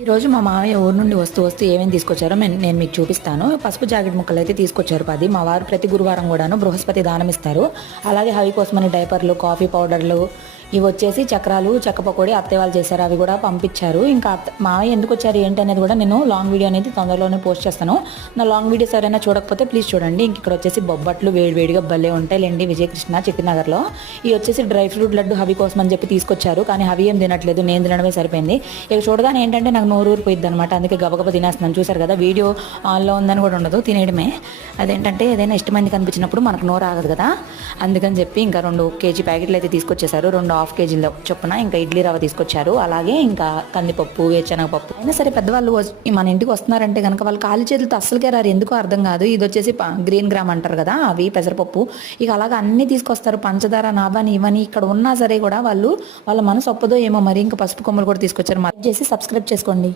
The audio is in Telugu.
ఈరోజు మా మామయ్య ఊరు నుండి వస్తూ వస్తూ ఏమేమి తీసుకొచ్చారో నేను నేను మీకు చూపిస్తాను. పసుపు జాకెట్ ముక్కలు అయితే తీసుకొచ్చారు పది. మా వారు ప్రతి గురువారం కూడాను బృహస్పతి దానం ఇస్తారు. అలాగే హవి కోసమని డైపర్లు కాఫీ పౌడర్లు ఇవి వచ్చేసి చక్రాలు చెక్క పకోడీ అత్తయ్య వాళ్ళు చేశారు అవి కూడా పంపించారు. ఇంకా అత్త- ఎందుకు వచ్చారు ఏంటి అనేది కూడా నేను లాంగ్ వీడియో అనేది తొందరలోనే పోస్ట్ చేస్తాను. నా లాంగ్ వీడియోస్ ఎవరైనా చూడకపోతే ప్లీజ్ చూడండి. ఇంక ఇక్కడ వచ్చేసి బొబ్బట్లు వేడివేడిగా భలే ఉంటాయిలేండి విజయకృష్ణ చిట్టినగర్లో ఇవి వచ్చేసి డ్రై ఫ్రూట్ లడ్డు హవి కోసం అని చెప్పి తీసుకొచ్చారు. కానీ హవి ఏం తినట్లేదు నేను తినడమే సరిపోయింది. ఇక చూడగానే ఏంటంటే నాకు నోరు ఊరిపోయింది అనమాట అందుకే గబగబ తినేస్తున్నాను. చూసారు కదా వీడియో ఆన్లో ఉందని కూడా ఉండదు తినేయడమే. అదేంటంటే ఏదైనా ఇష్టమైంది కనిపించినప్పుడు మనకు నోరు ఆగదు కదా. అందుకని చెప్పి ఇంకా రెండు కేజీ ప్యాకెట్లు అయితే తీసుకొచ్చేసారు రెండు హాఫ్ కేజీల చొప్పున ఇంకా ఇడ్లీ రవ్వ తీసుకొచ్చారు. అలాగే ఇంకా కందిపప్పు వేరుశనగపప్పు. అయినా సరే పెద్దవాళ్ళు మన ఇంటికి వస్తున్నారంటే కనుక వాళ్ళు కాలి చేతులతో అస్సలుకే రారు ఎందుకో అర్థం కాదు. ఇది వచ్చేసి గ్రీన్ గ్రామ్ అంటారు కదా అవి పెసరపప్పు. ఇక అలాగా అన్ని తీసుకొస్తారు. పంచదార నావని ఇవని ఇక్కడ ఉన్నా సరే కూడా వాళ్ళు వాళ్ళ మనసు ఒప్పదో ఏమో మరి. ఇంకా పసుపు కొమ్మలు కూడా తీసుకొచ్చారు. మరి చేసి సబ్స్క్రైబ్ చేసుకోండి.